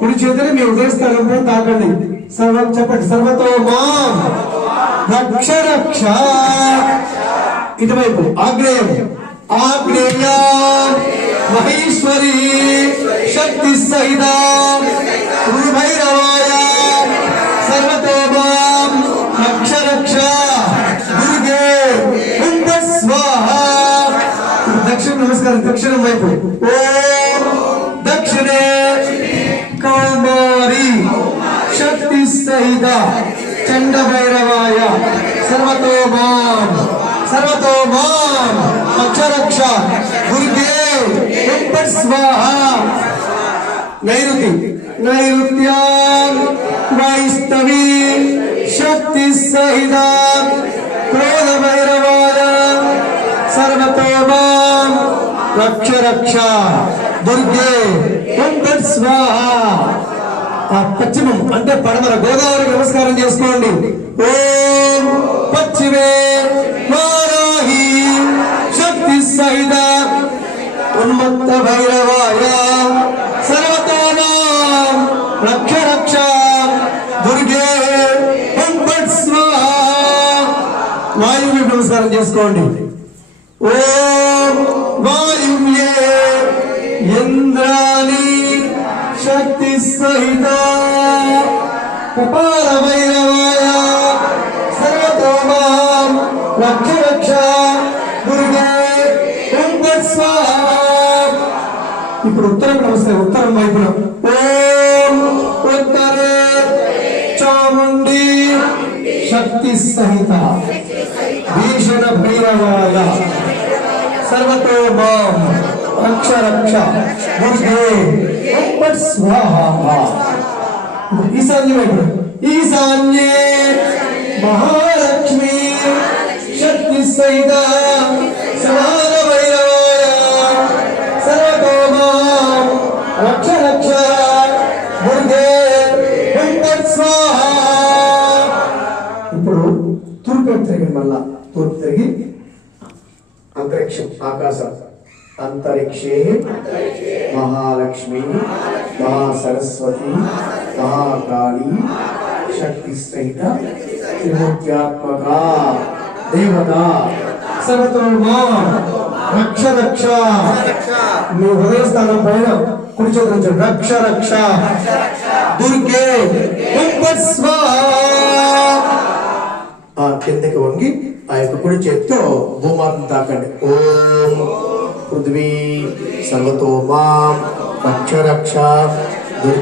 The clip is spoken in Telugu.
కుడి చేతిని మీ ఉదయ స్థలంలో తాకండి. సర్వం చెప్పండి. సర్వతో రక్ష రక్ష ఇటువైపు ఆగ్నేయం. ఆగ్నేయ. మహేశ్వరి శక్తి సహిత. భైరవాయ సర్వతో రక్ష రక్ష దుర్గే స్వాహ. దక్షిణ నమస్కారం. దక్షిణం వైపు. ఓ. సహిత చండ భైరవాయ సర్వతో మాం సర్వతో మాం రక్ష రక్ష దుర్గే కుంభ స్వాహ నైరుతి నైరుత్యాం వైష్ణవి శక్తి సహిత క్రోధ భైరవాయ సర్వతో ఆ పశ్చిమం అంటే పడమర గోదావరికి నమస్కారం చేసుకోండి. ఓం పశ్చిమే వారాహి శక్తి సహిత ఉన్మత్త భైరవాయ సర్వతోనాం రక్ష రక్ష దుర్గే పంపట్ స్వాహ. వాయువు నమస్కారం చేసుకోండి. ఓ శక్తి సహిత కపాల భైరవాయ సర్వతోమాం. రక్ష రక్ష దుర్గే ఇప్పుడు ఉత్తరం నమస్తే ఉత్తరం వైపున. ఓం ఉత్తరే చాముండి శక్తి సహిత. భీషణ భైరవాయ. సర్వతో మాం రక్ష రక్ష దుర్గే అంబట్ స్వాహ. ఈశాన్య వైపు. ఈశాన్యే మహాలక్ష్మి. శక్తి సైత సమాన భైరవాయ. సర్వతోమా. రక్ష రక్ష దుర్గే వెంకట్ స్వాహ. ఇప్పుడు తూర్పు తిరిగి మళ్ళా తూర్పు తిరిగి అంతరిక్షం ఆకాశం. అంతరిక్షే మహాలక్ష్మి మహాసరస్వతి మహాకాళి శక్తి సహిత త్రిమూర్త్యాత్మక దేవత సర్వతో మా రక్ష రక్ష మీ హృదయ స్థానం పైన కుడి చేతి రక్ష రక్ష దుర్గే కుంభ ఆ కిందకి వంగి ఆ యొక్క కుడి చేతితో భూమాతను తాకండి. ఓం పృథ్వీ సర్వతో మాం రక్ష రక్ష